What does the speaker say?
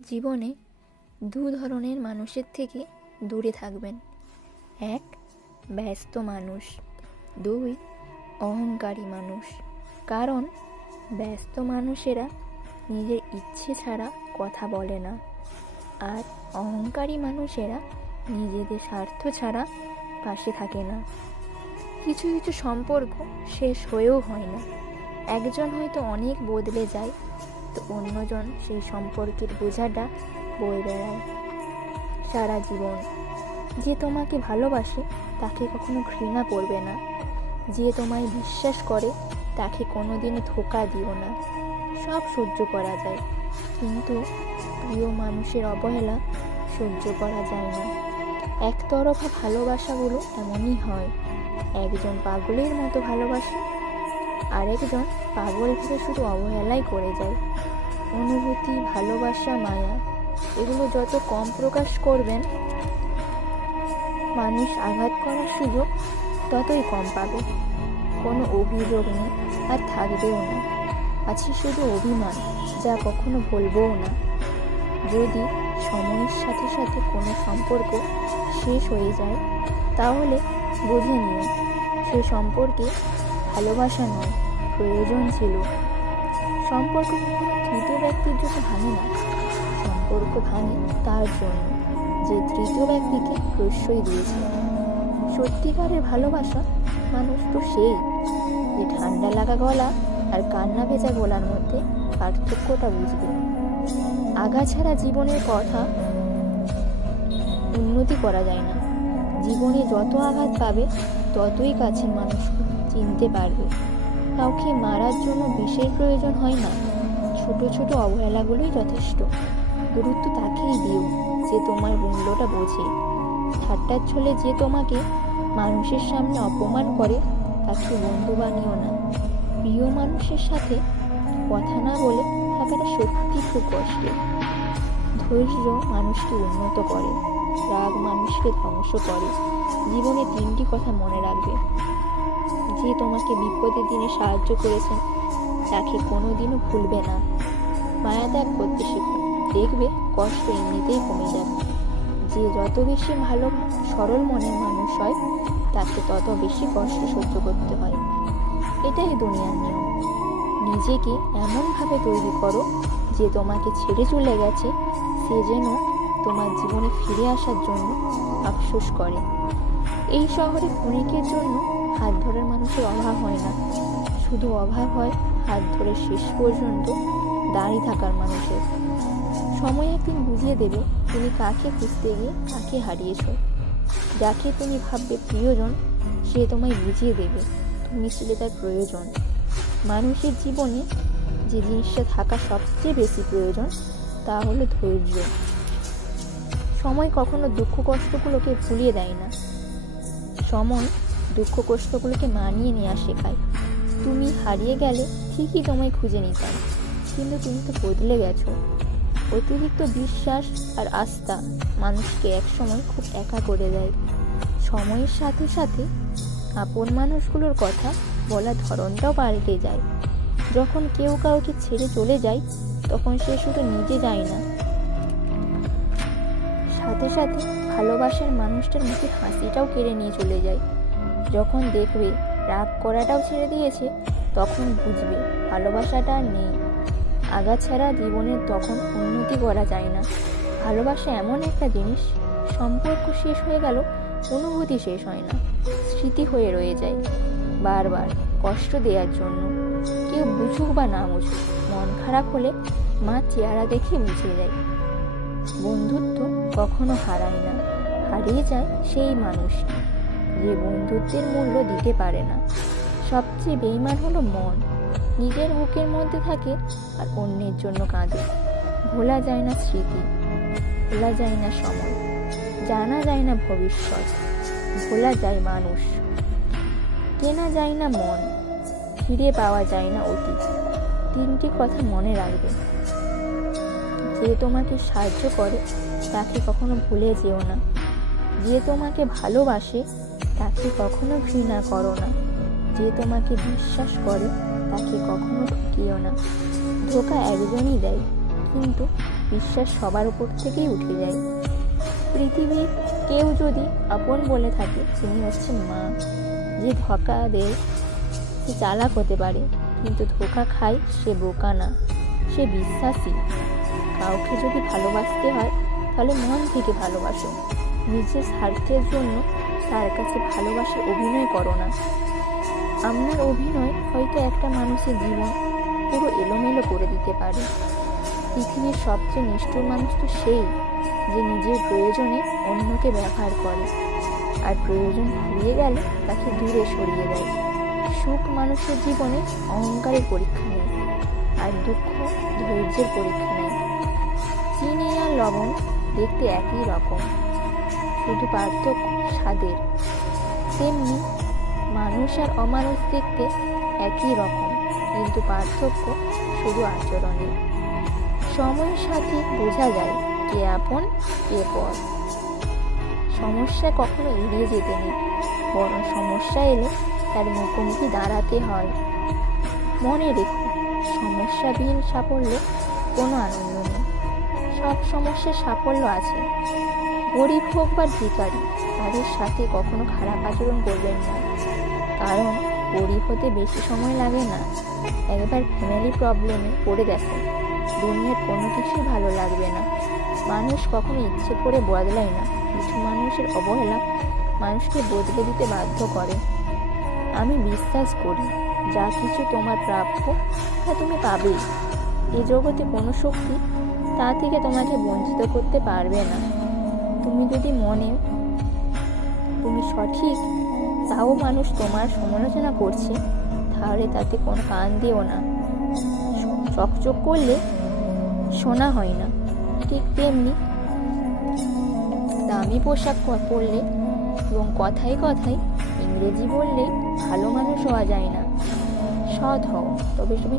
জীবনে দু ধরনের মানুষের থেকে দূরে থাকবেন। এক, ব্যস্ত মানুষ। দুই, অহংকারী মানুষ। কারণ ব্যস্ত মানুষেরা নিজের ইচ্ছে ছাড়া কথা বলে না, আর অহংকারী মানুষেরা নিজেদের স্বার্থ ছাড়া পাশে থাকে না। কিছু কিছু সম্পর্ক শেষ হয়েও হয় না। একজন হয়তো অনেক বদলে যায়, তো অন্যজন সেই সম্পর্কের বোঝাটা বয়ে বেড়ায় সারা জীবন। যে তোমাকে ভালোবাসে তাকে কখনো ঘৃণা করবে না। যে তোমায় বিশ্বাস করে তাকে কোনোদিনও ধোঁকা দিও না। সব সহ্য করা যায়, কিন্তু প্রিয় মানুষের অবহেলা সহ্য করা যায় না। একতরফা ভালোবাসাগুলো এমনই হয়। একজন পাগলের মতো ভালোবাসে, আরেকজন পাগল ভেবে শুধু অবহেলাই করে যায়। অনুভূতি, ভালোবাসা, মায়া এগুলো যত কম প্রকাশ করবেন, মানুষ আঘাত করার সুযোগ ততই কম পাবে। কোনো অভিযোগ নেই, আর থাকবেও না। আছে শুধু অভিমান, যা কখনো ভুলবও না। যদি সময়ের সাথে সাথে কোনো সম্পর্ক শেষ হয়ে যায়, তাহলে বুঝে নিও সে সম্পর্কে ভালোবাসা নয়, প্রয়োজন ছিল। সম্পর্ক কখনো তৃতীয় ব্যক্তির জন্য ভাঙে না। সম্পর্ক ভাঙে তার জন্য যে তৃতীয় ব্যক্তিকে প্রশ্রয় দিয়েছে। সত্যিকারের ভালোবাসা মানুষ তো সেই, যে ঠান্ডা লাগা গলা আর কান্না ভেজা গলার মধ্যে পার্থক্যটা বুঝবে। আগাছাড়া জীবনের কথা উন্নতি করা যায় না। জীবনে যত আঘাত পাবে, ততই কাছের মানুষ চিনতে পারবে। কাউকে মারার জন্য বিষের প্রয়োজন হয় না। ছোট ছোট অবহেলাগুলোই যথেষ্ট। গুরুত্ব তাকেই দিও যে তোমার মূল্যটা বোঝে। ঠাট্টার ছলে যে তোমাকে মানুষের সামনে অপমান করে, তাকে বন্ধু বানিও না। প্রিয় মানুষের সাথে কথা না বলে থাকাটা সত্যি খুব কষ্টের। ধৈর্য মানুষকে উন্নত করে, রাগ মানুষকে ধ্বংস করে। জীবনে তিনটি কথা মনে রাখবে: যে তোমাকে বিপদের দিনে সাহায্য করেছেন তাকে কোনোদিনও ভুলবে না। মায়া ত্যাগ করতে শেখো, দেখবে কষ্ট এমনিতেই কমে যাবে। যে যত বেশি ভালো সরল মনের মানুষ হয়, তাকে তত বেশি কষ্ট সহ্য করতে হয়। এটাই দুনিয়ার নিয়ম। নিজেকে এমনভাবে তৈরি করো যে তোমাকে ছেড়ে চলে গেছে সে যেন তোমার জীবনে ফিরে আসার জন্য আফসোস করে। এই শহরে ক্ষণিকের জন্য হাত ধরার মানুষের অভাব হয় না, শুধু অভাব হয় হাত ধরে শেষ পর্যন্ত দাঁড়িয়ে থাকার মানুষের। সময় একদিন বুঝিয়ে দেবে তুমি কাকে খুঁজতে গিয়ে কাকে হারিয়েছ। যাকে তুমি ভাববে প্রিয়জন, সে তোমায় বুঝিয়ে দেবে তুমি ছিলে তার প্রয়োজন। মানুষের জীবনে যে জিনিসটা থাকা সবচেয়ে বেশি প্রয়োজন, তা হলো ধৈর্য। সময় কখনো দুঃখ কষ্টগুলোকে ভুলিয়ে দেয় না। সময় দুঃখ কষ্টগুলোকে মানিয়ে নেওয়া শেখায়। তুমি হারিয়ে গেলে ঠিকই তোমায় খুঁজে নিতাম, কিন্তু তুমি তো বদলে গেছো। অতিরিক্ত বিশ্বাস আর আস্থা মানুষকে একসময় খুব একা করে দেয়। সময়ের সাথে সাথে আপন মানুষগুলোর কথা বলার ধরনটাও পাল্টে যায়। যখন কেউ কাউকে ছেড়ে চলে যায়, তখন সে শুধু নিজে যায় না, সাথে সাথে ভালোবাসার মানুষটার মুখে হাসিটাও কেড়ে নিয়ে চলে যায়। যখন দেখবে রাগ করাটাও ছেড়ে দিয়েছে, তখন বুঝবে ভালোবাসাটা আর নেই। আগাছাড়া জীবনের তখন উন্নতি করা যায় না। ভালোবাসা এমন একটা জিনিস, সম্পর্ক শেষ হয়ে গেল, অনুভূতি শেষ হয় না, স্মৃতি হয়ে রয়ে যায় বারবার কষ্ট দেওয়ার জন্য। কেউ বুঝুক বা না বুঝুক, মন খারাপ হলে মা চেহারা দেখে বুঝে যায়। বন্ধুত্ব কখনো হারায় না, হারিয়ে যায় সেই মানুষটি যে বন্ধুত্বের মূল্য দিতে পারে না। সবচেয়ে বেইমান হলো মন, নিজের বুকের মধ্যে থাকে আর অন্যের জন্য কাঁদে। ভোলা যায় না স্মৃতি, ভোলা যায় না সময়, জানা যায় না ভবিষ্যৎ, ভোলা যায় মানুষ। কেনা যায় না মন, ফিরে পাওয়া যায় না অতীত। তিনটি কথা মনে রাখবে: যে তোমাকে সাহায্য করে তাকে কখনো ভুলে যেও না। যে তোমাকে ভালোবাসে তাকে কখনো ঘৃণা করো না। যে তোমাকে বিশ্বাস করে তাকে কখনো ঠকিও না। ধোঁকা একজনই দেয়, কিন্তু বিশ্বাস সবার উপর থেকেই উঠে যায়। পৃথিবীর কেউ যদি আপন বলে থাকে তিনি হচ্ছেন মা। যে ধোঁকা দেয় সে চালাক হতে পারে, কিন্তু ধোঁকা খায় সে বোকা না, সে বিশ্বাসী। কাউকে যদি ভালোবাসতে হয় তাহলে মন থেকে ভালোবাসো। নিজের স্বার্থের জন্য তার কাছে ভালোবাসার অভিনয় করো না। আপনার অভিনয় হয়তো একটা মানুষের জীবন পুরো এলোমেলো করে দিতে পারে। পৃথিবীর সবচেয়ে নিষ্ঠুর মানুষ তো সেই যে নিজের প্রয়োজনে অন্যকে ব্যবহার করে, আর প্রয়োজন ফুরিয়ে গেলে তাকে দূরে সরিয়ে দেয়। সুখ মানুষের জীবনে অহংকারের পরীক্ষা নেয়, আর দুঃখ ধৈর্যের পরীক্ষা নেয়। চিনি আর লবণ দেখতে একই রকম, শুধু পার্থক্য স্বাদের। তেমনি মানুষ আর অমানুষ দেখতে একই রকম, কিন্তু পার্থক্য শুধু আচরণে। সময়ের সাথে বোঝা যায় কে আপন কে পর। সমস্যা কখনো এড়িয়ে যেতে নেই, বরং সমস্যা এলে তার মুখোমুখি দাঁড়াতে হয়। মনে রেখো, সমস্যাবিহীন সাফল্য কোনো আনন্দ নেই। সব সমস্যার সাফল্য আছে। গরিব হোক বা ভিখারি, তাদের সাথে কখনো খারাপ আচরণ করবেন না, কারণ গরিব হতে বেশি সময় লাগে না। একবার ফ্যামিলি প্রবলেমে পড়ে দেখো, দুনিয়ার কোনো কিছুই ভালো লাগবে না। মানুষ কখনো ইচ্ছে করে বদলায় না, কিছু মানুষের অবহেলা মানুষকে বদলে দিতে বাধ্য করে। আমি বিশ্বাস করি যা কিছু তোমার প্রাপ্য তা তুমি পাবেই। এ জগতে কোনো শক্তি তা থেকে তোমাকে বঞ্চিত করতে পারবে না। তুমি যদি মনে তুমি সঠিক, তাও মানুষ তোমার সমালোচনা করছে, তাহলে তাতে কোনো কান দিও না। চকচক করলে শোনা হয় না, ঠিক তেমনি দামি পোশাক পরলে এবং কথায় কথায় ইংরেজি বললেই ভালো মানুষ হওয়া যায় না। সৎ হও, তবে তুমি